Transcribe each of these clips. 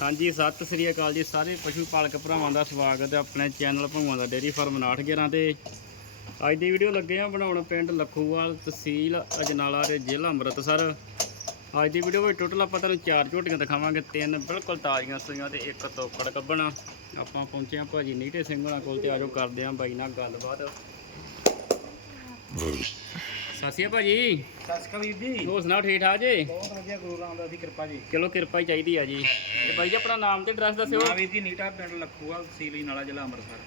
ਹਾਂਜੀ, ਸਤਿ ਸ੍ਰੀ ਅਕਾਲ ਜੀ ਸਾਰੇ ਪਸ਼ੂ ਪਾਲਕ ਭਰਾਵਾਂ ਦਾ ਸਵਾਗਤ ਹੈ ਆਪਣੇ ਚੈਨਲ ਭੂਆ ਦਾ ਡੇਰੀ ਫਾਰਮ 911 ਤੇ। ਅੱਜ ਦੀ ਵੀਡੀਓ ਲੱਗੇ ਆ ਬਣਾਉਣ ਪਿੰਡ ਲੱਖੂਵਾਲ ਤਹਿਸੀਲ ਅਜਨਾਲਾ ਤੇ ਜ਼ਿਲ੍ਹਾ ਅੰਮ੍ਰਿਤਸਰ। ਅੱਜ ਦੀ ਵੀਡੀਓ ਵਿੱਚ ਟੋਟਲ ਆਪਾਂ ਤੁਹਾਨੂੰ ਚਾਰ ਝੋਟੀਆਂ ਦਿਖਾਵਾਂਗੇ, ਤਿੰਨ ਬਿਲਕੁਲ ਤਾਜ਼ੀਆਂ ਸੂਈਆਂ ਤੇ ਇੱਕ ਤੋਕੜ ਕੱਢਣਾ ਆਪਾਂ ਪਹੁੰਚੇ ਆ ਭਾਜੀ ਨੀਟੇ ਸਿੰਘ ਹੋਣਾ ਕੋਲ ਤੇ ਆਜੋ ਕਰਦੇ ਆ ਬਾਈ ਨਾਲ ਗੱਲਬਾਤ। ਸਤਿ ਸ਼੍ਰੀ ਅਕਾਲ ਭਾਜੀ। ਸਸਕਾ ਵੀਰ ਜੀ। ਹੋਰ ਸੁਣਾਓ ਠੀਕ ਠਾਕ ਜੀ? ਬਹੁਤ ਵਧੀਆ ਗੁਰੂ ਰਾਮਦਾਸ ਦੀ ਕਿਰਪਾ ਜੀ। ਚਲੋ ਕਿਰਪਾ ਹੀ ਚਾਹੀਦੀ ਆ ਜੀ। ਤੇ ਬਾਈ ਜੀ ਆਪਣਾ ਨਾਮ ਤੇ ਐਡਰੈਸ ਦੱਸਿਓ। ਨਾ ਵੀਰ ਜੀ ਨੀਟਾ ਪਿੰਡ ਲੱਖੂਆ ਤਹਿਸੀਲੀ ਨਾਲਾ ਜ਼ਿਲ੍ਹਾ ਅੰਮ੍ਰਿਤਸਰ।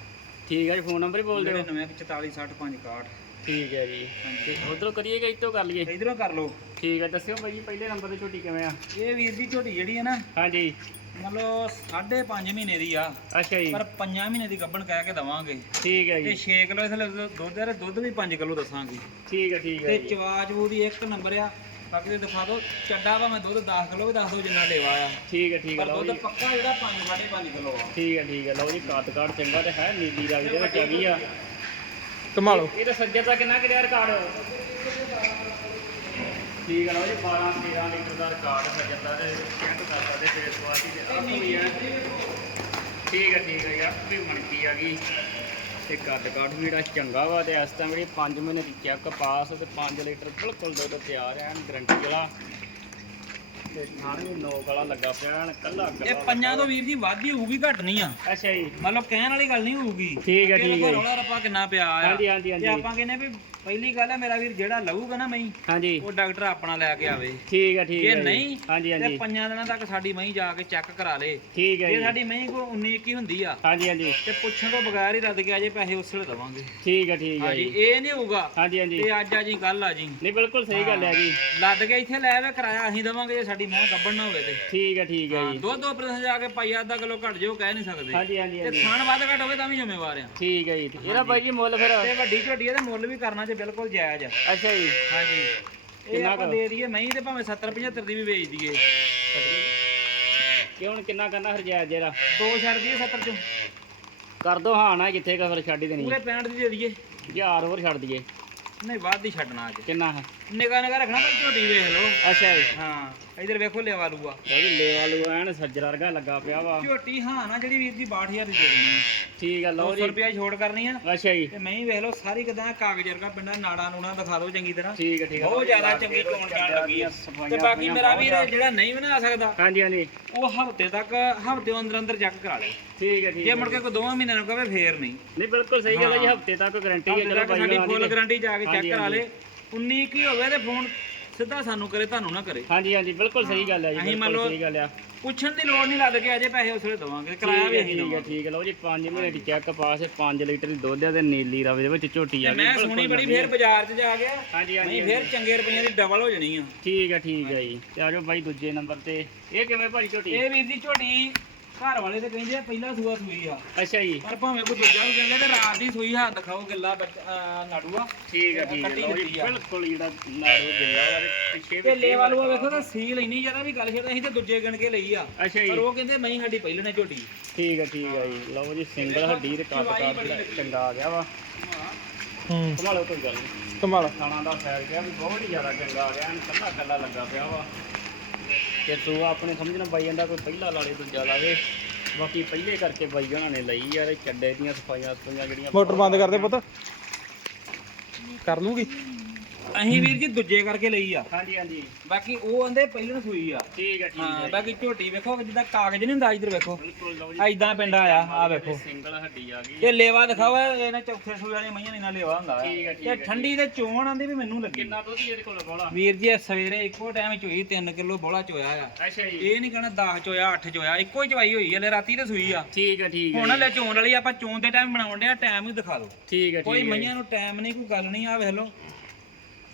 ਠੀਕ ਹੈ ਜੀ ਫੋਨ ਨੰਬਰ ਹੀ ਬੋਲ ਦਿਓ। 994465 ਠੀਕ ਹੈ ਜੀ। ਤੇ ਉਧਰੋਂ ਕਰੀਏ ਕਿ ਇੱਥੋਂ ਕਰ ਲਈਏ? ਇਧਰੋਂ ਕਰ ਲਓ। ਠੀਕ ਹੈ ਦੱਸਿਓ ਬਾਈ ਜੀ ਪਹਿਲੇ ਨੰਬਰ ਤੇ ਛੋਟੀ ਕਿਵੇਂ ਆ? ਇਹ ਵੀਰ ਜੀ ਝੋਟੀ ਜਿਹੜੀ ਹੈ ਨਾ ਹਾਂਜੀ। ਮੰਨ ਲਓ 5.5 ਮਹੀਨੇ ਦੀ ਆ ਅੱਛਾ ਜੀ। ਪਰ 5 ਮਹੀਨੇ ਦੀ ਗੱਭਣ ਕਹਿ ਕੇ ਦਵਾਂਗੇ। ਠੀਕ ਹੈ ਤੇ ਜੀ। 6 ਕਿਲੋ ਇਥੇ ਦੁੱਧ ਹੈ ਤੇ ਦੁੱਧ ਵੀ 5 ਕਿਲੋ ਦੱਸਾਂਗੇ। ਠੀਕ ਹੈ ਠੀਕ ਹੈ ਤੇ ਚਵਾਜ ਦੀ ਇੱਕ ਨੰਬਰ ਆ ਬਾਕੀ ਤੇ ਦਿਖਾ ਦਿਓ। ਚੱਡਾ ਵਾ ਮੈਂ ਦੁੱਧ 10 ਕਿਲੋ ਵੀ ਦੱਸ ਦਿਓ ਜਿੰਨਾ ਲੈਵਾ ਆ। ਠੀਕ ਹੈ ਠੀਕ ਹੈ ਪਰ ਲਓ ਦੁੱਧ ਪੱਕਾ ਜਿਹੜਾ 5 5.5 ਕਿਲੋ ਆ। ਠੀਕ ਹੈ ਠੀਕ ਹੈ ਲਓ ਜੀ ਕੱਦ ਕਾਠ ਚੰਗਾ ਤੇ ਹੈ ਨੀਲੀ ਰੰਗ ਦੇ ਵਿੱਚ ਆ ਗਈ ਆ। ਕਮਾਲੋ ਇਹ ਤਾਂ ਸੱਜਰ ਦਾ ਕਿੰਨਾ ਕਰਿਆ ਰਿਕਾਰਡ? ਠੀਕ ਹੈ ਲਓ ਜੀ 12 13 ਲੀਟਰ ਦਾ ਰਿਕਾਰਡ ਸੱਜਰ ਦਾ ਤੇ ਚੈੱਕ ਕਰ ਸਕਦੇ ਫੇਸ ਕੁਆਲਿਟੀ ਤੇ। ਅੱਖ ਵੀ ਹੈ ਠੀਕ ਹੈ ਠੀਕ ਹੈ ਯਾਰ, ਵੀ ਮਣਕੀ ਆ ਗਈ। ਤੇ ਕੱਦ ਕਾਠ ਵੀ ਜਿਹੜਾ ਚੰਗਾ ਵਾ ਤੇ ਇਸ ਟਾਈਮ ਜਿਹੜੀ 5 ਮਹੀਨੇ ਦੀ ਚੈੱਕ ਪਾਸ ਤੇ 5 ਲੀਟਰ ਬਿਲਕੁਲ ਦੁੱਧ ਤਿਆਰ ਐਨ ਗਰੰਟੀ ਵਾਲਾ। ਤੇ ਥਾਣ ਵੀ ਨੋਕ ਵਾਲਾ ਲੱਗਾ ਪਿਆ ਐਨ ਕੱਲਾ ਇਹ ਪੰਜਾਂ ਤੋਂ ਵੀਰ ਜੀ ਵੱਧ ਹੀ ਹੋਊਗੀ ਘੱਟ ਨਹੀਂ ਆ। ਅੱਛਾ ਜੀ। ਮਤਲਬ ਕਹਿਣ ਵਾਲੀ ਗੱਲ ਨਹੀਂ ਹੋਊਗੀ। ਠੀਕ ਹੈ ਠੀਕ ਹੈ ਰੌਲਾ ਰੱਪਾ ਕਿੰਨਾ ਪਿਆ ਆ। ਹਾਂਜੀ ਹਾਂਜੀ ਤੇ ਹਾਂਜੀ ਆਪਾਂ ਕਹਿੰਦੇ ਵੀ ਪਹਿਲੀ ਗੱਲ ਹੈ ਮੇਰਾ ਵੀਰ ਜਿਹੜਾ ਲਊਗਾ ਨਾ ਮਈ ਹਾਂਜੀ। ਉਹ ਡਾਕਟਰ ਆਪਣਾ ਲੈ ਕੇ ਆਵੇ। ਠੀਕ ਹੈ ਠੀਕ ਹੈ ਜੀ। ਨਹੀਂ ਹਾਂਜੀ ਤੇ ਹਾਂਜੀ। ਪੰਜਾਂ ਦਿਨਾਂ ਤੱਕ ਸਾਡੀ ਮਈ ਜਾ ਕੇ ਚੈੱਕ ਕਰਾ ਲੇ। ਠੀਕ ਹੈ ਜੇ ਜੀ। ਸਾਡੀ ਮਈ ਕੋ 19 21 ਹੁੰਦੀ ਆ ਹਾਂਜੀ ਹਾਂਜੀ। ਤੇ ਪੁੱਛਣ ਤੋਂ ਬਗੈਰ ਹੀ ਰੱਦ ਕੇ ਆ ਜੇ ਪੈਸੇ ਉਸੇ ਵੇਲੇ ਦਵਾਂਗੇ। ਠੀਕ ਹੈ ਠੀਕ ਹੈ ਹਾਂਜੀ ਜੀ। ਇਹ ਨਹੀਂ ਹੋਊਗਾ। ਹਾਂਜੀ ਹਾਂਜੀ। ਤੇ ਅੱਜ ਆ ਜੀ ਕੱਲ ਆ ਜੀ। ਨਹੀਂ ਬਿਲਕੁਲ ਸਹੀ ਗੱਲ ਹੈ ਜੀ। ਲੱਦ ਕੇ ਇੱਥੇ ਲੈ ਆਵੇ ਕਿਰਾਇਆ ਅਸੀਂ ਦਵਾਂਗੇ ਜੇ ਸਾਡੀ ਮਹੀਂ ਗੱਬਣ ਨਾ ਹੋਵੇ ਤੇ। ਠੀਕ ਹੈ ਠੀਕ ਹੈ ਜੀ। ਦੋ ਦੋ ਪ੍ਰਸੈਂਟ ਜਾ ਕੇ ਪਾਈ ਅੱਧਾ ਕਿਲੋ ਘਟ ਜਾਓ ਕਹਿ ਨਹੀਂ ਸਕਦੇ। ਹਾਂਜੀ ਹਾਂਜੀ ਤੇ ਹਾਂਜੀ। ਖਾਣ ਵੱਧ ਘਟ ਹੋਵੇ ਤਾਂ ਵੀ ਜ਼ਿੰਮੇਵਾਰ ਆ। ਠੀਕ ਹੈ ਜੀ ਤੇ ਇਹਦਾ ਬਾਈ ਜੀ ਮੁੱਲ ਫਿਰ ਤੇ ਵੱਡੀ ਝੋਟੀ ਇਹਦਾ ਮੁੱਲ ਵੀ ਕਰਨਾ ਜੇ ਬਿਲਕੁਲ ਜਾਇਜ਼ ਆ। ਅੱਛਾ ਜੀ। ਹਾਂਜੀ। ਇਹ ਕਿੰਨਾ ਆਪਾਂ ਕੁ? ਦੇ ਦਈਏ ਮਹੀਂ ਤੇ ਭਾਵੇਂ 70 75 ਦੀ ਵੀ ਵੇਚ ਦਈਏ। ਕਿ ਹੁਣ ਕਿੰਨਾ ਕਰਨਾ ਫਿਰ ਜਾਇਜ਼ ਜਿਹੜਾ ਦੋ ਛੱਡ ਦਈਏ 70 ਚੋਂ। ਕਰ ਦੋ ਹਾਂ ਨਾ ਜਿੱਥੇ ਕਾ ਫਿਰ ਛੱਡ ਹੀ ਦੇਣੀ। ਪੂਰੇ 65 ਦੀ ਦੇ ਦਈਏ। ਹਜ਼ਾਰ ਹੋਰ ਛੱਡ ਦਈਏ। ਨਹੀਂ ਵੱਧ ਹੀ ਛੱਡਣਾ ਅੱਜ। ਕਿੰਨਾ ਹੈ? ਨਿਗਾ ਨਿਗਾ ਰੱਖਣਾ ਪਰ ਝੋਟੀ ਵੇਖ ਲਓ। ਅੱਛਾ ਜੀ। ਹਾਂ ਇਧਰ ਵੇਖੋ ਲਿਆ ਲੂਆ ਵੀ ਲੇਵਾ ਲੂ ਐਨ ਸੱਜਰ ਵਰਗਾ ਲੱਗਾ ਪਿਆ ਵਾ। ਝੋਟੀ ਹਾਂ ਨਾ ਜਿਹੜੀ ਵੀਰ ਦੀ 62000 ਦੀ ਦੇ ਦੇਣੀ ਠੀਕ ਹੈ ਲਓ 200 ਜੀ। ਰੁਪਿਆ ਛੋੜ ਕਰਨੀ ਆ। ਅੱਛਾ ਜੀ। ਤੇ ਮੈਂ ਹੀ ਵੇਖ ਲਓ ਸਾਰੀ ਕਿਦਾਂ ਕਾਗਜ਼ ਵਰਗਾ ਪਿੰਡਾ ਨਾੜਾ ਨੂਣਾ ਦਿਖਾ ਦਿਓ ਚੰਗੀ ਤਰ੍ਹਾਂ। ਠੀਕ ਹੈ ਠੀਕ ਹੈ ਬਹੁਤ ਜ਼ਿਆਦਾ ਚੰਗੀ ਚੋਣ ਚਾਣ ਲੱਗੀ ਆ। ਤੇ ਬਾਕੀ ਮੇਰਾ ਵੀਰ ਆ। ਜਿਹੜਾ ਨਹੀਂ ਬਣਾ ਸਕਦਾ ਹਾਂਜੀ ਹਾਂਜੀ। ਉਹ ਹਫ਼ਤੇ ਤੱਕ ਹਫ਼ਤੇ ਅੰਦਰ ਅੰਦਰ ਚੈੱਕ ਕਰਾ ਲੇ। ਠੀਕ ਹੈ ਠੀਕ ਜੇ ਮੁੜ ਕੇ ਕੋਈ ਦੋਵਾਂ ਮਹੀਨਿਆਂ ਨੂੰ ਕਹੇ ਫੇਰ ਨਹੀਂ। ਨਹੀਂ ਬਿਲਕੁਲ ਸਹੀ ਗੱਲ ਹੈ ਜੀ। ਹਫ਼ਤੇ ਤੱਕ ਗਾਰੰਟੀ ਹੈ ਚਲੋ ਸਾਡੀ ਫੁੱਲ ਗਾਰੰਟੀ ਜਾ ਕੇ ਚੈੱਕ ਹਾਂਜੀ, ਕਰਾ ਲੇ 19 ਕੀ ਹੋਵੇ ਤੇ ਫੋਨ ਸਿੱਧਾ ਸਾਨੂੰ ਕਰੇ ਤੁਹਾਨੂੰ ਨਾ ਕਰੇ। ਹਾਂਜੀ ਹਾਂਜੀ ਬਿਲਕੁਲ ਸਹੀ ਗੱਲ ਹੈ ਜੀ ਅਸੀਂ ਮੰਨ ਬਿਲਕੁਲ ਲਓ- ਸਹੀ ਗੱਲ ਆ। ਪੁੱਛਣ ਦੀ ਲੋੜ ਨਹੀਂ ਲੱਗ ਕੇ ਅਜੇ ਪੈਸੇ ਉਸਲੇ ਦਵਾਂਗੇ ਕਿਰਾਇਆ ਵੀ ਅਸੀਂ ਠੀਕ ਹੈ ਦਵਾਂਗੇ। ਠੀਕ ਹੈ ਲਓ ਜੀ 5 ਮਹੀਨੇ ਦੀ ਚੈੱਕ ਪਾਸ 5 ਲੀਟਰ ਦੀ ਦੁੱਧ ਆ ਤੇ ਨੀਲੀ ਰਵੇ ਦੇ ਵਿੱਚ ਝੋਟੀ ਆ ਤੇ ਗਈ ਮੈਂ ਬਿਲਕੁਲ ਸੁਣੀ ਬੜੀ। ਫੇਰ ਬਾਜ਼ਾਰ 'ਚ ਜਾ ਗਿਆ ਹਾਂਜੀ ਹਾਂਜੀ ਨਹੀਂ ਫੇਰ ਚੰਗੇ ਰੁਪਈਆਂ ਦੀ ਡਬਲ ਹੋ ਜਾਣੀ ਆ। ਠੀਕ ਹੈ ਠੀਕ ਹੈ ਜੀ ਤੇ ਆਜੋ ਬਾਈ ਦੂਜੇ ਨੰਬਰ ਤੇ। ਇਹ ਕਿਵੇਂ ਭਾਈ ਝੋਟੀ? ਇਹ ਵੀਰ ਦੀ ਝੋਟੀ ਘਰ ਵਾਲੇ ਤੇ ਕਹਿੰਦੇ ਆ ਪਹਿਲਾ ਸੂਆ ਸੂਈ ਆ। ਅੱਛਾ ਜੀ। ਪਰ ਭਾਵੇਂ ਕੋਈ ਦੂਜਾ ਵੀ ਕਹਿੰਦੇ ਤੇ ਰਾਤ ਦੀ ਸੂਈ ਹੱਥ ਦਿਖਾਓ ਗੱਲਾ ਨਾੜੂਆ। ਠੀਕ ਹੈ ਠੀਕ ਹੈ ਕੱਟੀ ਲਓ ਜੀ ਦਿੱਤੀ ਆ। ਬਿਲਕੁਲ ਜਿਹੜਾ ਨਾੜੂ ਜਿੰਦਾ ਵਾ ਤੇ ਪਿੱਛੇ ਤੇ ਵੀ ਲੇਵਾ ਲੂਆ ਵੇਖੋ ਤਾਂ ਸੀਲ ਇੰਨੀ ਜ਼ਿਆਦਾ ਵੀ ਗੱਲ ਛੇੜ ਅਸੀਂ ਤੇ ਦੂਜੇ ਗਣ ਕੇ ਲਈ ਆ। ਅੱਛਾ ਜੀ। ਪਰ ਉਹ ਕਹਿੰਦੇ ਮੈਂ ਸਾਡੀ ਪਹਿਲੇ ਨੇ ਝੋਟੀ। ਠੀਕ ਹੈ ਠੀਕ ਹੈ ਜੀ। ਲਓ ਜੀ ਸਿੰਗਲ ਹੱਡੀ ਤੇ ਕੱਟ ਕੱਟ ਜਿਹੜਾ ਚੰਗਾ ਆ ਗਿਆ ਵਾ। ਹੂੰ। ਸੰਭਾਲੋ ਕੋਈ ਗੱਲ ਨਹੀਂ ਕਮਾਲ ਖਾਣਾ ਦਾ ਫੈਲ ਗਿਆ ਵੀ ਬਹੁਤ ਹੀ ਜ਼ਿਆਦਾ ਚੰਗਾ ਆ ਗਿਆ ਐਨ ਕੱਲਾ ਕੱਲਾ ਲੱਗਾ ਪਿਆ ਵਾ। ਤੇ ਤੂੰ ਆਪਣੇ ਸਮਝਣਾ ਬਾਈ ਜਾਂਦਾ ਕੋਈ ਪਹਿਲਾ ਲਾਲੇ ਦੂਜਾ ਲਾਵੇ। ਬਾਕੀ ਪਹਿਲੇ ਕਰਕੇ ਬਾਈ ਉਹਨਾਂ ਨੇ ਲਈ ਯਾਰ, ਇਹ ਚੱਡੇ ਦੀਆਂ ਸਫਾਈਆਂ ਸਫਾਈਆਂ ਜਿਹੜੀਆਂ ਮੋਟਰ ਬੰਦ ਕਰਦੇ ਪੁੱਤ। ਕਰ ਲੂਗੀ। ਅਸੀਂ ਵੀਰ ਜੀ ਦੂਜੇ ਕਰਕੇ ਲਈ ਆ। ਹਾਂਜੀ ਹਾਂਜੀ। ਬਾਕੀ ਉਹ ਆਂਦੇ ਪਹਿਲੇ ਨੂੰ ਸੂਈ ਆ। ਠੀਕ ਹੈ ਠੀਕ ਹਾਂ ਹੈ ਬਾਕੀ ਝੋਟੀ ਵੇਖੋ ਜਿੱਦਾਂ ਕਾਗਜ਼ ਨਹੀਂ ਹੁੰਦਾ ਇੱਧਰ ਵੇਖੋ। ਬਿਲਕੁਲ ਲਓ ਜੀ। ਐਦਾਂ ਪਿੰਡਾ ਆ ਆ ਵੇਖੋ। ਸਿੰਗਲ ਹੱਡੀ ਆ ਗਈ। ਇਹ ਲੇਵਾ ਦਿਖਾਓ ਇਹਨਾਂ ਚੌਥੇ ਸੂਈ ਵਾਲੀਆਂ ਮਈਆਂ ਨੇ ਨਾਲ ਲੇਵਾ ਹੁੰਦਾ ਆ ਠੀਕ ਹੈ, ਠੀਕ ਤੇ ਹੈ, ਠੰਡੀ ਤੇ ਚੋਣ ਆਂਦੀ ਵੀ ਮੈਨੂੰ ਲੱਗੀ। ਕਿੰਨਾ ਦੁੱਧ ਇਹਦੇ ਕੋਲ ਬੋਲਾ ਵੀਰ ਜੀ ਇਹ ਸਵੇਰੇ ਇੱਕੋ ਟਾਈਮ ਚੋਈ 3 ਕਿਲੋ ਬੋਲਾ ਚੋਇਆ ਆ। ਅੱਛਾ ਜੀ। ਇਹ ਨਹੀਂ ਕਹਣਾ 10 ਚੋਇਆ 8 ਚੋਇਆ ਇੱਕੋ ਹੀ ਚਵਾਈ ਹੋਈ ਹਲੇ ਰਾਤੀ ਤੇ ਸੂਈ ਆ। ਠੀਕ ਹੈ ਠੀਕ ਹੈ ਹੁਣ ਹਲੇ ਚੋਣ ਵਾਲੀ ਆਪਾਂ ਚੋਣ ਦੇ ਟਾਈਮ ਬਣਾਉਣ ਡਿਆ ਟਾਈਮ ਵੀ ਦਿਖਾ ਦਿਓ। ਠੀਕ ਹੈ ਕੋਈ ਠੀਕ ਹੈ ਮਈਆਂ ਨੂੰ ਟਾਈਮ ਨਹੀਂ ਕੋਈ ਗੱਲ ਨਹੀਂ ਆ ਵੇਖ ਲਓ।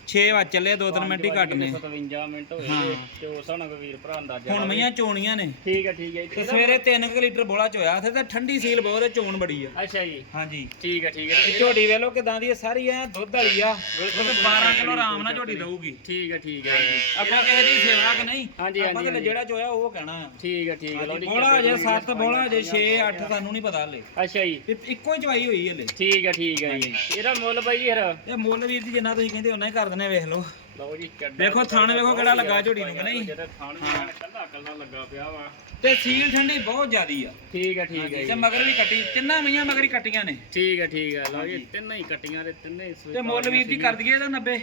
6 ਵਜ ਚੱਲੇ 2-3 ਮਿੰਟ ਹੀ ਘੱਟ ਨੇ। 57 ਮਿੰਟ ਹੋਏ ਹਾਂ। ਤੇ ਉਸ ਕੋਈ ਵੀਰ ਭਰਾ ਅੰਦਾਜ਼ਾ ਹੁਣ। ਮਈਆਂ ਚੋਣੀਆਂ ਨੇ। ਠੀਕ ਹੈ ਠੀਕ ਹੈ ਤੇ ਜੀ। ਸਵੇਰੇ 3 ਲੀਟਰ ਬੋਲਾ ਚੋਇਆ ਤੇ ਠੰਡੀ ਸੀਲ ਬਹੁਤ ਹੈ ਚੋਣ ਬੜੀ ਆ। ਅੱਛਾ ਜੀ। ਹਾਂਜੀ। ਠੀਕ ਹੈ ਠੀਕ ਹੈ। ਤੇ ਝੋਟੀ ਵੇਲੋ ਕਿਦਾਂ ਦੀ ਸਾਰੀ ਐ ਦੁੱਧ ਵਾਲੀ ਆ। ਬਿਲਕੁਲ 12 ਕਿਲੋ ਆਰਾਮ ਨਾਲ ਝੋਟੀ ਦਊਗੀ। ਠੀਕ ਹੈ ਠੀਕ ਹੈ ਜੀ। ਆਪਾਂ ਕਿਸੇ ਦੀ ਸੇਵਾ ਕਿ ਨਹੀਂ ਹਾਂਜੀ, ਆਪਾਂ ਹਾਂਜੀ, ਤੇ ਜਿਹੜਾ ਚੋਇਆ ਉਹ ਕਹਿਣਾ ਆ। ਠੀਕ ਹੈ ਠੀਕ ਹੈ ਲਓ ਜੀ ਬੋਲਾ ਜੇ 7 ਬੋਲਾ ਜੇ 6 8 ਤੁਹਾਨੂੰ ਨਹੀਂ ਪਤਾ ਹਲੇ। ਅੱਛਾ ਜੀ। ਤੇ ਇੱਕੋ ਹੀ ਚਵਾਈ ਹੋਈ ਹਲੇ। ਠੀਕ ਹੈ ਠੀਕ ਹੈ ਜੀ। ਇਹਦਾ ਮੁੱਲ ਬਾਈ ਜੀ ਫਿਰ? ਇਹ ਮੁੱਲ ਵੀਰ ਜੀ ਜਿੰਨਾ ਤੁਸੀਂ ਕਹਿੰਦੇ ਉਹਨਾਂ ਹੀ ਕਰ ਦਿੰਦੇ ਵੇਖ ਲਓ। ਲਓ ਜੀ ਚੱਡਾ ਵੇਖੋ ਥਣ ਵੇਖੋ ਕਿਹੜਾ ਲੱਗਾ ਝੋਟੀ ਨੂੰ ਕਿ ਨਹੀਂ? ਜਿਹੜਾ ਥਣ ਵੀ ਕੱਲਾ ਕੱਲਾ ਲੱਗਾ ਪਿਆ ਵਾ। ਤੇ ਸੀਲ ਠੰਡੀ ਬਹੁਤ ਜ਼ਿਆਦੀ ਆ। ਠੀਕ ਹੈ ਠੀਕ ਹੈ ਤੇ ਜੀ। ਮਗਰ ਵੀ ਕੱਟੀ ਤਿੰਨਾਂ ਮਈਆਂ ਮਗਰ ਹੀ ਕੱਟੀਆਂ ਨੇ। ਠੀਕ ਹੈ ਠੀਕ ਹੈ ਲਓ ਜੀ ਤਿੰਨੇ ਹੀ ਕੱਟੀਆਂ ਤੇ ਤਿੰਨੇ ਹੀ ਸੂਈ ਤੇ ਮੁੱਲ ਵੀਰ ਜੀ ਕਰ ਦਈਏ ਇਹਦਾ 90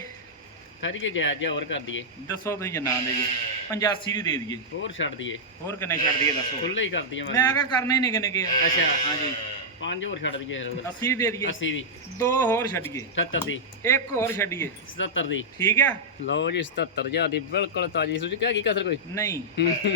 ਖਰੀ ਕੇ ਜਾਇਜ਼ ਜਿਹਾ ਹੋਰ ਕਰ ਦਈਏ। ਦੱਸੋ ਤੁਸੀਂ ਜਨਾਂ ਦੇ ਜੀ। 85 ਦੀ ਦੇ ਦਈਏ। ਹੋਰ ਛੱਡ ਦਈਏ। ਹੋਰ ਕਿੰਨੇ ਛੱਡ ਦਈਏ ਦੱਸੋ। ਖੁੱਲੇ ਹੀ ਕਰ ਦਈਏ ਮੈਂ ਕਿਹਾ ਕਰਨੇ ਨਹੀਂ ਕਿੰਨੇ ਕੇ ਅੱਛਾ ਹਾਂਜੀ। ਪੰਜ ਹੋਰ ਛੱਡ ਦਈਏ ਫਿਰ 80 ਦੀ ਦੇ ਦਈਏ। 80 ਦੀ ਦੋ ਹੋਰ ਛੱਡੀਏ। 77 ਦੀ। ਇੱਕ ਹੋਰ ਛੱਡੀਏ। 77 ਦੀ। ਠੀਕ ਆ? ਲਓ ਜੀ 77000 ਦੀ ਬਿਲਕੁਲ ਤਾਜੀ ਸੂਜੀ। ਕਿਹਾ ਕੀ ਕਸਰ ਕੋਈ? ਨਹੀਂ।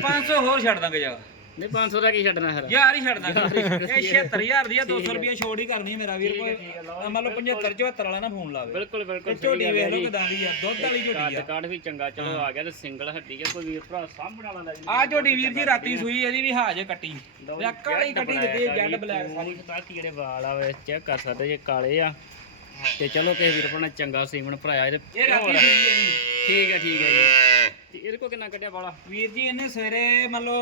500 ਹੋਰ ਛੱਡ ਦਾਂਗੇ ਜਾ। ਨਹੀਂ 500 ਦਾ ਕੀ ਛੱਡਣਾ ਫਿਰ? ਯਾਰ ਹੀ ਛੱਡ ਦਾਂਗੇ ਇਹ 76000 ਦੀ ਆ 200 ਰੁਪਏ ਛੋੜ ਹੀ ਕਰਨੀ ਮੇਰਾ ਵੀਰ ਕੋਈ। ਆਹ ਮੰਨ ਲਓ 75 74 ਵਾਲਾ ਨਾ ਫੋਨ ਲਾਵੇ। ਬਿਲਕੁਲ ਤੇ ਬਿਲਕੁਲ ਸਹੀ ਵੇਖ ਲਓ ਕਿਦਾਂ ਦੀ ਆ ਦੁੱਧ ਵਾਲੀ ਕਾਟ ਆ। ਕਾਟ ਵੀ ਚੰਗਾ ਚਲੋ ਆ ਗਿਆ ਤੇ ਸਿੰਗਲ ਹੱਡੀ ਆ ਕੋਈ ਵੀਰ ਭਰਾ ਸਾਹਮਣੇ ਵਾਲਾ ਲੈ ਜੀ। ਆ ਝੋਟੀ ਵੀਰ ਜੀ ਰਾਤੀ ਸੂਈ ਇਹਦੀ ਵੀ ਹਾਜ ਕੱਟੀ। ਲੈ ਕਾਲੀ ਕੱਟੀ ਦਿੱਤੀ ਜੈਡ ਬਲੈਕ ਸਾਰੀ। ਸਾਰੀ ਜਿਹੜੇ ਵਾਲ ਆ ਵੇ ਚੈੱਕ ਕਰ ਸਕਦੇ ਜੇ ਕਾਲੇ ਆ। ਤੇ ਚਲੋ ਕਿਸੇ ਵੀਰ ਭਰਾ ਚੰਗਾ ਸੀਮਨ ਭਰਾਇਆ ਇਹ ਰਾਤੀ ਸੂਈ ਇਹਦੀ ਠੀਕ ਹੈ ਠੀਕ ਹੈ ਜੀ। ਤੇ ਇਹਦੇ ਕੋ ਕਿੰਨਾ ਕੱਢਿਆ ਵਾਲਾ ਵੀਰ ਜੀ ਇਹਨੇ ਸਵੇਰੇ ਮੰਨ ਲਓ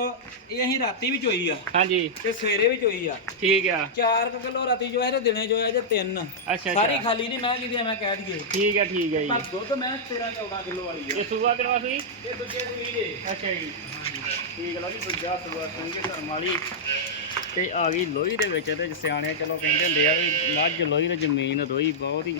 ਇਹ ਅਸੀਂ ਰਾਤੀ ਵੀ ਚੋਈ ਆ। ਹਾਂਜੀ। ਤੇ ਸਵੇਰੇ ਵੀ ਚੋਈ ਆ। ਠੀਕ ਆ। 4 ਕਿਲੋ ਰਾਤੀ ਜੋ ਇਹਦੇ ਦਿਨੇ ਚੋਇਆ ਜੇ 3 ਅੱਛਾ ਸਾਰੀ ਖਾਲੀ ਨਹੀਂ ਮੈਂ ਕਿਤੇ ਮੈਂ ਕਹਿ ਦਈਏ। ਠੀਕ ਹੈ ਠੀਕ ਪਰ ਜੀ। ਦੁੱਧ ਮੈਂ 13 14 ਕਿਲੋ ਵਾਲੀ ਆ। ਇਹ ਸੂਆ ਕਿਨਵਾ ਸੂਈ? ਇਹ ਦੂਜੇ ਸੂਈ ਦੇ ਅੱਛਾ ਜੀ। ਠੀਕ ਲਓ ਜੀ ਦੂਜਾ ਸੂਆ ਸੰਗੇ ਧਰਮ ਵਾਲੀ। ਤੇ ਆ ਗਈ ਲੋਹੀ ਦੇ ਵਿੱਚ ਤੇ ਸਿਆਣੇ ਚਲੋ ਕਹਿੰਦੇ ਹੁੰਦੇ ਆ ਵੀ ਮੱਝ ਲੋਹੀ ਤੇ ਜ਼ਮੀਨ ਰੋਈ ਬਹੁਤ ਹੀ।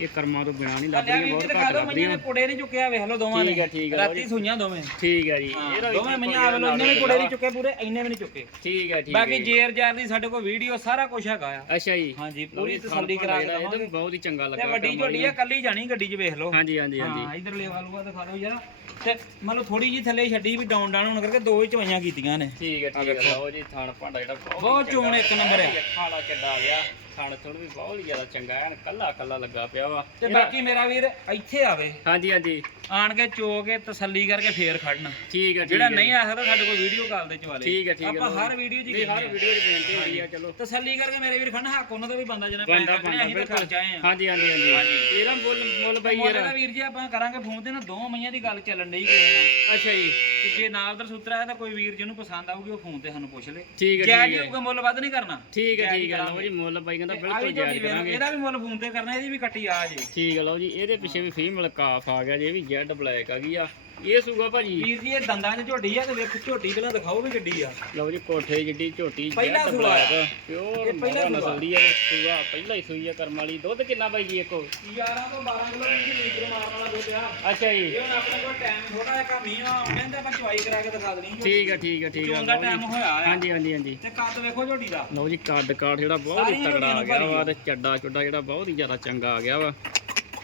ਇਹ ਕਰਮਾਂ ਤੋਂ ਬਿਨਾ ਨਹੀਂ ਲੱਗਦੀ ਵੀ ਬਹੁਤ ਘੱਟ ਮਈਆਂ ਲੱਗਦੀਆਂ ਨੇ ਕੁੜੇ ਨਹੀਂ ਚੁੱਕਿਆ ਵੇਖ ਲਓ ਦੋਵਾਂ ਨੇ ਠੀਕ ਹੈ, ਠੀਕ ਹੈ, ਰਾਤੀ ਸੂਈਆਂ ਦੋਵੇਂ। ਠੀਕ ਹੈ ਜੀ ਹਾਂ, ਦੋਵੇਂ ਮਈਆਂ ਆ ਲਓ ਇੰਨੇ ਵੀ ਕੁੜੇ ਨਹੀਂ ਚੁੱਕੇ ਪੂਰੇ ਇੰਨੇ ਵੀ ਨਹੀਂ ਚੁੱਕੇ। ਠੀਕ ਹੈ ਠੀਕ ਬਾਕੀ ਹੈ ਜੇਰ ਜਾਰ ਦੀ ਸਾਡੇ ਕੋਲ ਵੀਡੀਓ ਸਾਰਾ ਕੁਝ ਹੈਗਾ ਆ। ਅੱਛਾ ਜੀ। ਹਾਂਜੀ ਪੂਰੀ ਤਸੱਲੀ ਕਰਾ ਕੇ ਇਹਦਾ ਦਵਾਂਗੇ। ਬਹੁਤ ਹੀ ਚੰਗਾ ਤੇ ਲੱਗਾ ਵੱਡੀ ਝੋਟੀ ਆ ਕੱਲੀ ਜਾਣੀ ਗੱਡੀ 'ਚ ਵੇਖ ਲਓ। ਹਾਂਜੀ ਹਾਂਜੀ ਹਾਂਜੀ। ਹਾਂ ਇਧਰ ਲੇਵਾ ਲੂਆ ਦਿਖਾ ਦਿਓ ਜਰਾ। ਤੇ ਮੰਨ ਲਓ ਥੋੜੀ ਜੀ ਥੱਲੇ ਛੱਡੀ ਵੀ ਡਾਊਨ ਡਾਊਨ ਹੋਣ ਕਰਕੇ ਦੋ ਹੀ ਚਵਾਈਆਂ ਕੀਤੀਆਂ ਨੇ। ਠੀਕ ਹੈ ਠੀਕ ਹੈ ਲਓ ਜੀ ਥਣ ਭਾਂਡਾ ਜਿਹੜਾ ਬਹੁਤ ਚੋਣ ਇੱਕ ਨੰਬਰ ਆ ਖਾਲਾ ਕਿੱਡਾ ਆ ਗਿਆ। ਥਣ ਥਣ ਵੀ ਬਹੁਤ ਜ਼ਿਆਦਾ ਚੰਗਾ ਹੈ ਕੱਲਾ ਕੱਲਾ ਲੱਗਾ ਪਿਆ ਵਾ। ਤੇ ਬਾਕੀ ਮੇਰਾ ਵੀਰ ਇੱਥੇ ਆਵੇ। ਹਾਂਜੀ ਹਾਂਜੀ। ਆਣ ਕੇ ਚੋ ਕੇ ਤਸੱਲੀ ਕਰਕੇ ਫੇਰ ਖੜਨਾ। ਠੀਕ ਹੈ ਜਿਹੜਾ ਨਹੀਂ ਆ ਸਕਦਾ ਸਾਡੇ ਕੋਲ ਵੀਡੀਓ ਕਾਲ ਦੇ ਚਵਾਲੇ। ਠੀਕ ਹੈ ਠੀਕ ਹੈ ਆਪਾਂ ਹਰ ਜੀ। ਵੀਡੀਓ ਨਹੀਂ, ਹਰ। ਵੀਡੀਓ 'ਚ ਬੇਨਤੀ ਹੁੰਦੀ ਆ ਚਲੋ। ਤਸੱਲੀ ਕਰਕੇ ਮੇਰੇ ਵੀਰ ਖੜਨਾ ਹੱਕ ਉਹਨਾਂ ਦਾ ਵੀ ਬੰਦਾ ਜਿਹਨੇ ਬੰਦਾ ਪੈਸੇ ਬੰਦਾ ਅਸੀਂ ਤਾਂ ਬਿਲਕੁਲ ਆਏ ਆ। ਹਾਂਜੀ ਹਾਂਜੀ ਹਾਂਜੀ। ਇਹਦਾ ਮੁੱਲ ਮੁੱਲ ਬਾਈ ਯਾਰ। ਦਾ ਵੀਰ ਜੀ ਆਪਾਂ ਕਰਾਂਗੇ ਫੋਨ ਤੇ ਨਾ ਦੋ ਮਈਆਂ ਦੀ ਗੱਲ ਚੱਲਣ ਡਈ ਕੋਈ ਅੱਛਾ ਜੀ। ਤੇ ਜੇ ਨਾਲ ਦਰ ਸੂਤਰਾ ਹੈ ਤਾਂ ਕੋਈ ਵੀਰ ਜਿਹਨੂੰ ਪਸੰਦ ਆਊਗੀ ਉਹ ਫੋਨ ਤੇ ਸਾਨੂੰ ਪੁੱਛ ਲੇ। ਠੀਕ ਹੈ ਜਾਇਜ਼ ਠੀਕ ਹੀ ਹੈ ਹੋਊਗਾ ਮੁੱਲ ਵੱਧ ਨਹੀਂ ਕਰਨਾ। ਠੀਕ ਹੈ ਠੀਕ ਹੈ ਲਓ। ਜੀ ਮੁੱਲ ਬਾਈ ਕਹਿੰਦਾ ਬਿਲਕੁਲ ਜਾਇਜ਼ ਕਰਾਂਗੇ। ਇਹਦਾ ਵੀ ਮੁੱਲ ਫੋਨ ਤੇ ਕਰਨਾ ਇਹਦੀ ਵੀ ਕੱਟੀ ਆ ਜੇ। ਠੀਕ ਹੈ ਲਓ ਜੀ ਇਹਦੇ ਪਿੱਛੇ ਵੀ ਫੀਮੇਲ ਕਾਫ ਆ ਗਿਆ ਜੀ ਇਹ ਵੀ ਜੈਡ ਬਲੈਕ ਆ ਗਈ ਆ। ਇਹ ਸੂਗਾ ਭਾਜੀ। ਵੀਰ ਜੀ ਇਹ ਦੰਦਾਂ 'ਚ ਝੋਟੀ ਆ ਤੇ ਵੇਖ ਝੋਟੀ ਪਹਿਲਾਂ ਦਿਖਾਓ ਵੀ ਗੱਡੀ ਆ। ਲਓ ਜੀ ਕੋਠੇ ਜਿੱਡੀ ਝੋਟੀ ਪਹਿਲਾ ਜੈਡ ਸੂਆ। ਆ। ਬਲੈਕ ਪਿਓਰ ਇਹ ਪਹਿਲਾ ਮੋਹਰਾ ਸੂਆ। ਨਸਲ ਦੀ ਹੈ ਸੂਆ ਪਹਿਲਾ ਹੀ ਸੂਈ ਆ ਕਰਮ ਵਾਲੀ। ਦੁੱਧ ਕਿੰਨਾ ਬਾਈ ਜੀ ਇੱਕੋ? 11 ਤੋਂ 12 ਕਿਲੋ ਜੀ ਲੀਟਰ ਮਾਰਨ ਵਾਲਾ ਦੁੱਧ ਆ। ਅੱਛਾ ਜੀ। ਇਹ ਹੁਣ ਆਪਣੇ ਕੋਲ ਟਾਈਮ ਥੋੜਾ ਜਿਹਾ ਕਮੀ ਆ ਆਉਂਦੇ ਤਾਂ ਆਪਾਂ ਚਵਾਈ ਕਰਾ ਕੇ ਦਿਖਾ ਦੇਣੀ ਠੀਕ ਹੈ ਠੀਕ ਹੈ ਠੀਕ ਹੈ ਚੋਣ ਦਾ ਲਓ ਜੀ। ਟਾਈਮ ਹੋਇਆ ਆ। ਹਾਂਜੀ ਹਾਂਜੀ ਹਾਂਜੀ। ਤੇ ਕੱਦ ਵੇਖੋ ਝੋਟੀ ਦਾ। ਲਓ ਜੀ ਕੱਦ ਕਾਠ ਜਿਹੜਾ ਬਹੁਤ ਹੀ ਸਾਰੀਆਂ ਤਗੜਾ ਆ ਗਿਆ ਵਾ ਤੇ ਚੱਡਾ ਚੁੱਡਾ ਜਿਹੜਾ ਬਹੁਤ ਹੀ ਜ਼ਿਆਦਾ ਚੰਗਾ ਆ ਗਿਆ ਵਾ।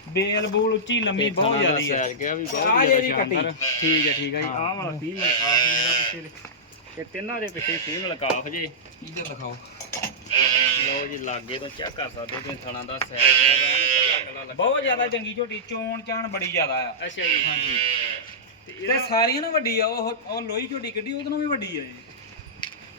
ਬੇਲ ਬੂਲ ਉੱਚੀ ਲੰਮੀ ਬਹੁਤ ਜ਼ਿਆਦੀ ਆ। ਸੈਰ ਗਿਆ ਵੀ ਆਹ ਬਹੁਤ ਜਿਹੜੀ ਜ਼ਿਆਦਾ ਕੱਟੀ। ਠੀਕ ਹੈ ਠੀਕ ਹੈ ਜੀ। ਆਹ ਵਾਲਾ ਫੀਮੇਲ ਕਾਫ ਜਿਹੜਾ ਪਿੱਛੇ ਤੇ ਤਿੰਨਾਂ ਦੇ ਪਿੱਛੇ ਫੀਮੇਲ ਕਾਫ ਜੇ ਇਹਦੇ ਦਿਖਾਓ ਲਓ ਜੀ ਲਾਗੇ ਤੋਂ ਚੈੱਕ ਕਰ ਸਕਦੇ ਹੋ ਤੁਸੀਂ ਥਣਾ ਦਾ ਵਾ ਬਹੁਤ ਜ਼ਿਆਦਾ ਚੰਗੀ ਝੋਟੀ ਚੋਣ ਚਾਣ ਬੜੀ ਜ਼ਿਆਦਾ ਆ। ਅੱਛਾ ਜੀ। ਹਾਂਜੀ। ਤੇ ਸਾਰੀਆਂ ਨੂੰ ਵੱਡੀ ਆ ਉਹ ਉਹ ਲੋਹੀ ਝੋਟੀ ਕੱਢੀ ਉਹਦੇ ਨਾਲੋਂ ਵੀ ਵੱਡੀ ਆ ਇਹ।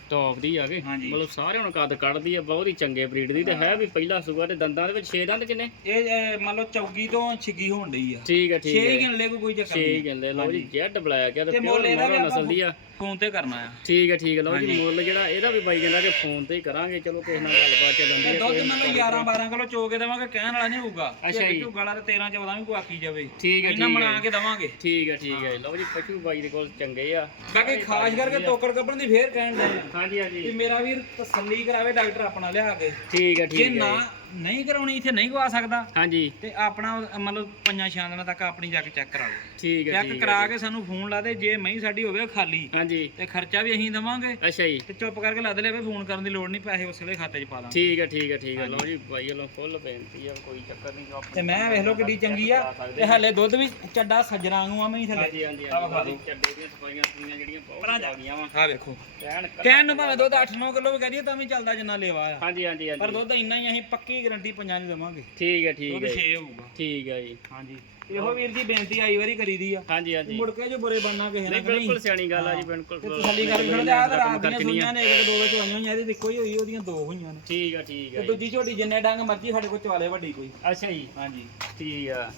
ਟੌਪ ਦੀ ਆ ਗਏ ਹਾਂਜੀ। ਮਤਲਬ ਸਾਰਿਆਂ ਨੂੰ ਕੱਦ ਕੱਢਦੀ ਆ ਬਹੁਤ ਹੀ ਚੰਗੇ ਬਰੀਡ ਦੀ ਤੇ ਹੈ ਵੀ ਪਹਿਲਾ ਸੂਆ ਤੇ ਦੰਦਾਂ ਦੇ ਵਿੱਚ 6 ਦੰਦ ਕਿੰਨੇ? ਇਹ ਮੰਨ ਲਓ ਚੌਗੀ ਤੋਂ ਛਿੱਗੀ ਹੋਣ ਡਈ ਆ। ਠੀਕ ਹੈ ਠੀਕ ਛੇ ਹੀ ਹੈ ਗਿਣ ਲੈ ਕੋਈ ਚੱਕਰ 6 ਨਹੀਂ। ਕਹਿੰਦੇ ਲਓ ਜੀ ਜੈਡ ਬਲੈਕ ਆ ਤੇ ਤੇ ਪਿਓਰ ਇਹਦਾ ਵੀ ਮੋਹਰਾ ਆਪਾਂ ਨਸਲ ਦੀ ਆ। ਫੋਨ ਤੇ ਕਰਨਾ ਆ। ਠੀਕ ਹੈ ਠੀਕ ਹੈ। ਲਓ ਜੀ। ਮੁੱਲ ਜਿਹੜਾ ਇਹਦਾ ਵੀ ਬਾਈ ਕਹਿੰਦਾ ਕਿ ਫੋਨ ਤੇ ਹੀ ਕਰਾਂਗੇ। ਚਲੋ ਕਿਸੇ ਨਾਲ ਗੱਲਬਾਤ ਚੱਲਣ ਦੀ ਤੇ ਹੈ ਦੁੱਧ ਲਓ 11 12 ਕਿਲੋ ਚੋ ਕੇ ਦੇਵਾਂਗੇ ਕਹਿਣ ਵਾਲਾ ਨਹੀਂ ਹੋਊਗਾ। ਅੱਛਾ ਜੀ। ਝੂਗਾ ਵਾਲਾ ਤੇ 13 14 ਵੀ ਕੋਈ ਆਖੀ ਜਾਵੇ ਠੀਕ ਹੈ ਠੀਕ ਬਣਾ ਹੈ ਕੇ ਦੇਵਾਂਗੇ। ਠੀਕ ਹੈ ਠੀਕ ਹੈ ਲਓ ਜੀ ਪਸ਼ੂ ਬਾਈ ਦੇ ਕੋਲ ਚੰਗੇ ਆ। ਬਾਕੀ ਖਾਸ ਕਰਕੇ ਤੋਕੜ ਕੱਪਣ ਦੀ ਫੇਰ ਕਹਿਣ ਦੇ ਹਾਂਜੀ ਹਾਂਜੀ। ਮੇਰਾ ਵੀਰ ਤਸੱਲੀ ਕਰਾਵੇ ਡਾਕਟਰ ਆਪਣਾ ਲਿਆ ਕੇ। ਠੀਕ ਹੈ ਜੇ ਠੀਕ ਨਾ ਨਹੀਂ ਕਰਾਉਣੀ ਇੱਥੇ ਨਹੀਂ ਗਵਾ ਸਕਦਾ। ਹਾਂਜੀ। ਤੇ ਆਪਣਾ ਮਤਲਬ ਪੰਜਾਂ ਛਾਂ ਦਿਨਾਂ ਤੱਕ ਆਪਣੀ ਜਾ ਕੇ ਚੈੱਕ ਕਰਾਓ ਠੀਕ ਹੈ ਚੈੱਕ ਕਰਾ ਕੇ ਸਾਨੂੰ ਫੋਨ ਲਾ ਦੇ ਜੇ ਮਹੀਂ ਸਾਡੀ ਹੋਵੇ ਖਾਲੀ। ਹਾਂਜੀ। ਤੇ ਖਰਚਾ ਵੀ ਅਸੀਂ ਦੇਵਾਂਗੇ। ਅੱਛਾ ਜੀ। ਤੇ ਚੁੱਪ ਕਰਕੇ ਲੱਦ ਲਿਆਵੇ ਫੋਨ ਕਰਨ ਦੀ ਲੋੜ ਨਹੀਂ ਪੈਸੇ ਉਸ ਵੇਲੇ ਖਾਤੇ 'ਚ ਪਾ ਦਾਂਗੇ। ਠੀਕ ਹੈ ਠੀਕ ਹੈ ਠੀਕ ਹੈ। ਲਓ ਜੀ ਬਾਈ ਵੱਲੋਂ ਫੁੱਲ ਬੇਨਤੀ ਆ ਕੋਈ ਚੱਕਰ ਨਹੀਂ ਜੋ ਤੇ ਮੈਂ ਵੇਖ ਲਓ ਕਿੱਡੀ ਚੰਗੀ ਆ। ਤੇ ਹਲੇ ਦੁੱਧ ਵੀ ਚੱਡਾ ਸੱਜਣਾ ਵਾਂਗੂ ਆ ਮੈਂ ਥੱਲੇ। ਹਾਂਜੀ ਹਾਂਜੀ ਹਾਂਜੀ। ਦਿਓ। ਚੱਡੇ ਦੀਆਂ ਸਫਾਈਆਂ ਸੁਈਆਂ ਜਿਹੜੀਆਂ ਬਹੁਤ ਆ ਗਈਆਂ ਵਾ। ਆ ਵੇਖੋ। ਕਹਿਣ ਕਹਿਣ ਨੂੰ ਭਾਵੇਂ ਦੁੱਧ 8-9 ਕਿਲੋ ਵੀ ਕਰੀਏ ਤਾਂ ਵੀ ਚੱਲਦਾ ਜਿੰਨਾ ਲੇਵਾ ਆ। ਹਾਂਜੀ ਹਾਂਜੀ ਪਰ ਦੁੱਧ ਇੰਨਾ ਹੀ ਅਸੀਂ ਪੱਕੀ ਗਾਰੰਟੀ ਪੰਜਾਂ ਦੀ ਦੇਵਾਂਗੇ। ਠੀਕ ਹੈ ਠੀਕ ਹੈ 6 ਹੋਊਗਾ। ਠੀਕ ਹੈ ਜੀ। ਹਾਂਜੀ। ਇਹੋ ਵੀਰ ਜੀ ਬੇਨਤੀ ਆਈ ਵਾਰੀ ਕਰੀਦੀ ਆ। ਹਾਂਜੀ ਹਾਂਜੀ। ਮੁੜ ਕੇ ਜੋ ਬੁਰੇ ਬਣਨਾ ਕਿਸੇ ਨਾਲ ਨਹੀਂ ਬਿਲਕੁਲ ਸਿਆਣੀ ਗੱਲ ਆ ਜੀ ਬਿਲਕੁਲ। ਤੇ ਤਸੱਲੀ ਕਰਕੇ ਖੜਦੇ ਆ ਤਾਂ ਰਾਤ ਦੀਆਂ। ਸੂਈਆਂ ਨੇ ਇੱਕ ਦੋ ਵਿੱਚ ਆਈਆਂ ਹੋਈਆਂ ਇਹਦੀ ਇੱਕੋ ਹੀ ਹੋਈ ਉਹਦੀਆਂ ਦੋ ਹੋਈਆਂ ਨੇ। ਠੀਕ ਆ ਠੀਕ ਆ। ਦੂਜੀ ਝੋਟੀ ਜਿੰਨੇ ਡੰਗ ਮਰਜ਼ੀ ਸਾਡੇ ਕੋਲ ਚਵਾਲੇ ਵੱਡੀ ਕੋਈ। ਅੱਛਾ ਜੀ। ਹਾਂਜੀ। ਠੀਕ ਆ।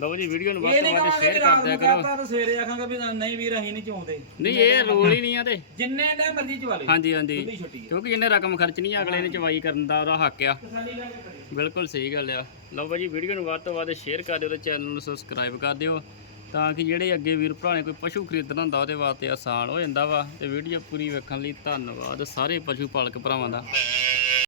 ਲਓ ਜੀ ਵੀਡੀਓ ਨੂੰ ਵੱਧ ਇਹ ਤੋਂ ਨਹੀਂ ਵੱਧ ਕਹਾਂਗੇ ਸ਼ੇਅਰ ਕਰ ਦਿਆ ਨੂੰ ਕਰੋ। ਕਰਤਾ ਤਾਂ ਸਵੇਰੇ ਆਖਾਂਗੇ ਵੀ ਨਹੀਂ ਵੀਰ ਅਸੀਂ ਨਹੀਂ ਚੋਂਦੇ ਨਹੀਂ ਇਹ ਰੋਲ ਹੀ ਨਹੀਂ ਆ ਤੇ। ਜਿੰਨੇ ਟਾਈਮ ਮਰਜ਼ੀ ਚਵਾ ਲਈ ਹਾਂਜੀ ਹਾਂਜੀ। ਛੁੱਟੀ ਕਿਉਂਕਿ ਇਹਨੇ ਰਕਮ ਖਰਚਣੀ ਆ ਅਗਲੇ ਨੇ ਚਵਾਈ ਕਰਨ ਦਾ ਉਹਦਾ ਹੱਕ ਆ। ਬਿਲਕੁਲ ਸਹੀ ਗੱਲ ਆ। ਲਓ ਭਾਜੀ ਵੀਡੀਓ ਨੂੰ ਵੱਧ ਤੋਂ ਵੱਧ ਸ਼ੇਅਰ ਕਰ ਦਿਓ ਤੇ ਚੈਨਲ ਨੂੰ ਸਬਸਕ੍ਰਾਈਬ ਕਰ ਦਿਓ। ਤਾਂ ਕਿ ਜਿਹੜੇ ਅੱਗੇ ਵੀਰ ਭਰਾ ਨੇ ਕੋਈ ਪਸ਼ੂ ਖਰੀਦਣਾ ਹੁੰਦਾ ਉਹਦੇ ਵਾਸਤੇ ਆਸਾਨ ਹੋ ਜਾਂਦਾ ਵਾ। ਤੇ ਵੀਡੀਓ ਪੂਰੀ ਵੇਖਣ ਲਈ ਧੰਨਵਾਦ ਸਾਰੇ ਪਸ਼ੂ ਪਾਲਕ ਭਰਾਵਾਂ ਦਾ।